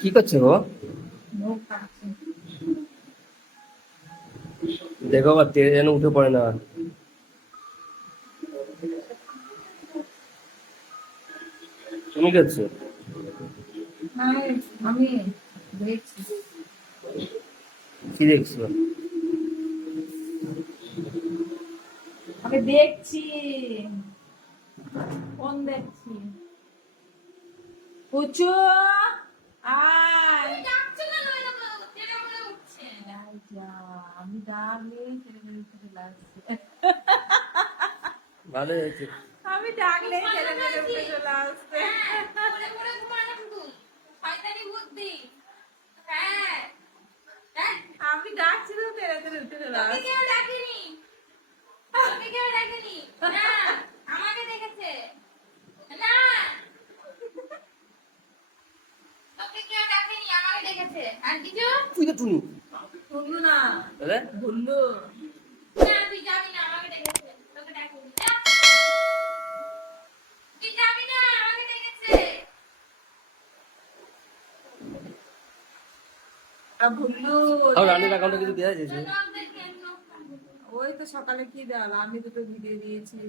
কি করছে গো? দেখো আবার তেড়ে যেন উঠে পড়ে না। তুমি করছো? আমি দেখছি। কি দেখছো? আমি দেখছি ফোন দেখছি। পুচু আয়। আয় যা, আমি ডাকলে ছেড়ে মেরে চলে আসছে। ভালো হয়েছে। আমি ডাকলে ছেড়ে মেরে উঠে চলে আসছে। আমি ডাকছি তো তেরে তেরে উঠে চলে আসছে। আমাকে দেখেছে না, তোকে কেউ ডাকেনি, আমাকে ডেকেছে। আর কিছু তুই তো টুনু। শুনলু না, দাদা ভুললু। না, তুই যাবি না, আমাকে ডেকেছে, তোকে ডাকেনি। যা, তুই যাবি না, আমাকে ডেকেছে। ভুললু। আর রানীর অ্যাকাউন্টে কিছু দেওয়া যাচ্ছে? নক দেখে নক। ওই তো সকালে কি দেওয়াল, আমি দুটো ভিডিও দিয়েছি।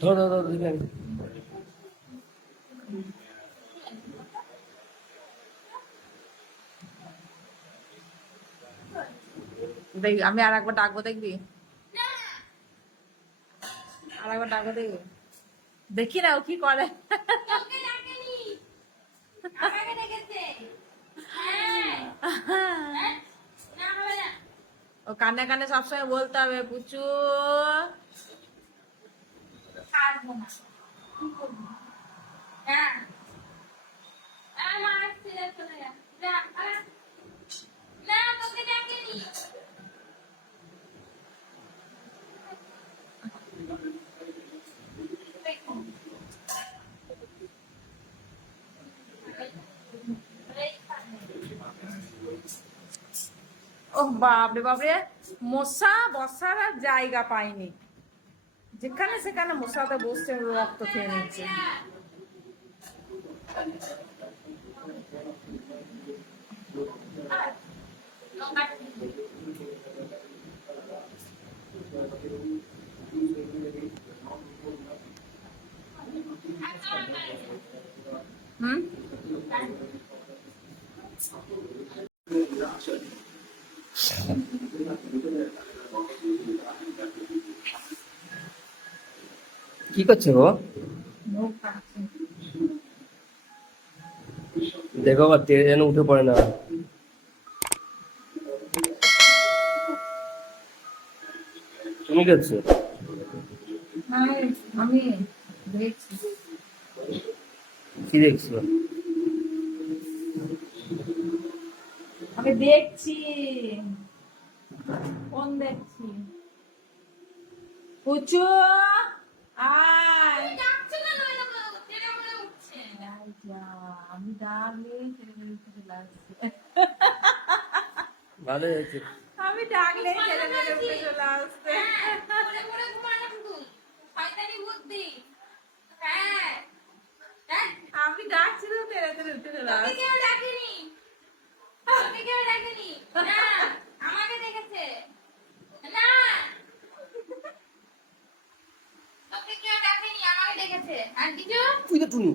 ধরো ধরো ধরো দেখি আমি। দেখ, আমি আর একবার ডাকবো, দেখবি? আর একবার ডাকবো, দেখবি? দেখি না ও কি করে। তোকে ডাকেনি, আমাকে ডেকেছে। হ্যাঁ, হ্যাঁ, না হবে না। ও কানে কানে সবসময় বলতে হবে, পুচু। ছাড়বো না। কি করবো? হ্যাঁ, আমার ছেলে চলে যা। যা, না, তোকে ডাকেনি। ও বাপরে বাপরে, মশা বসার আর জায়গা পাইনি, যেখানে সেখানে মশাতে বসছে, রক্ত খেয়ে নিচ্ছে। হুম। কি করছে গো? দেখো আবার তেড়ে যেন উঠে পড়ে না। তুমি করছো? আমি দেখছি। কি দেখছো? আমি দেখছি ফোন দেখছি। পুচু আয়। আয় যা, আমি ডাকলে ছেড়ে মেরে উঠে চলে আসছে। ভালো হয়েছে। আমি ডাকলে ছেড়ে মেরে উঠে চলে আসছে। আমি ডাকছি তো তেরে তেরে উঠে চলে আসছে। আমাকে দেখেছে না, তোকে কেউ ডাকেনি, আমাকে ডেকেছে। আর কিছু তুই তো টুনু।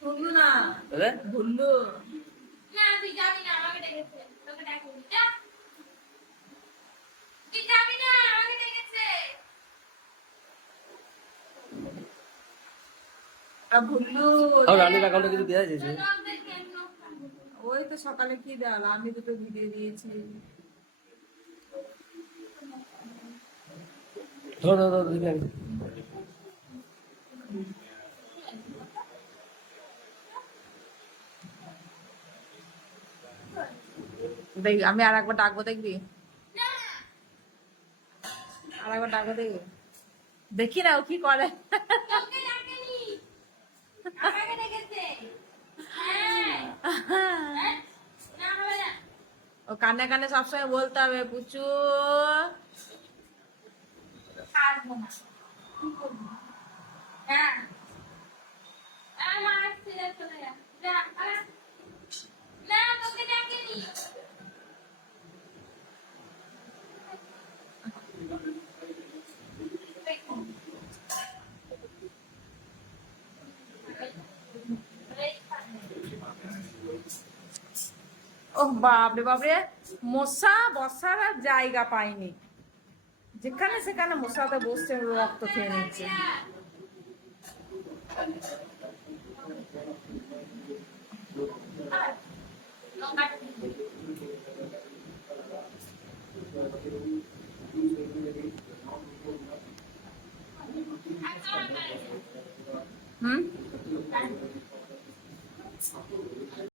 শুনলু না, দাদা ভুললু। না, তুই যাবি না, আমাকে ডেকেছে, তোকে ডাকেনি। যা, তুই যাবি না, আমাকে ডেকেছে। ভুললু। আর রানীর অ্যাকাউন্টে কিছু দেওয়া যাচ্ছে? নক দেখে নক। ওই তো সকালে কি দেওয়াল, আমি দুটো ভিডিও দিয়েছি। ধরো ধরো ধরো দেখি আমি। দেখ, আমি আর একবার ডাকবো, দেখবি? আর একবার ডাকবো, দেখবি? দেখি না ও কি করে। তোকে ডাকেনি, আমাকে ডেকেছে। হ্যাঁ, হ্যাঁ, না হবে না। ও কানে কানে সবসময় বলতে হবে, পুচু। ছাড়বো না। কি করবো? হ্যাঁ, আমার ছেলে চলে যা যা না তোকে ডাকিনি ওহ বাপরে বাপরে, মশা বসার আর জায়গা পায়নি, যেখানে সেখানে মশাতে বসছে, রক্ত খেয়ে নিচ্ছে।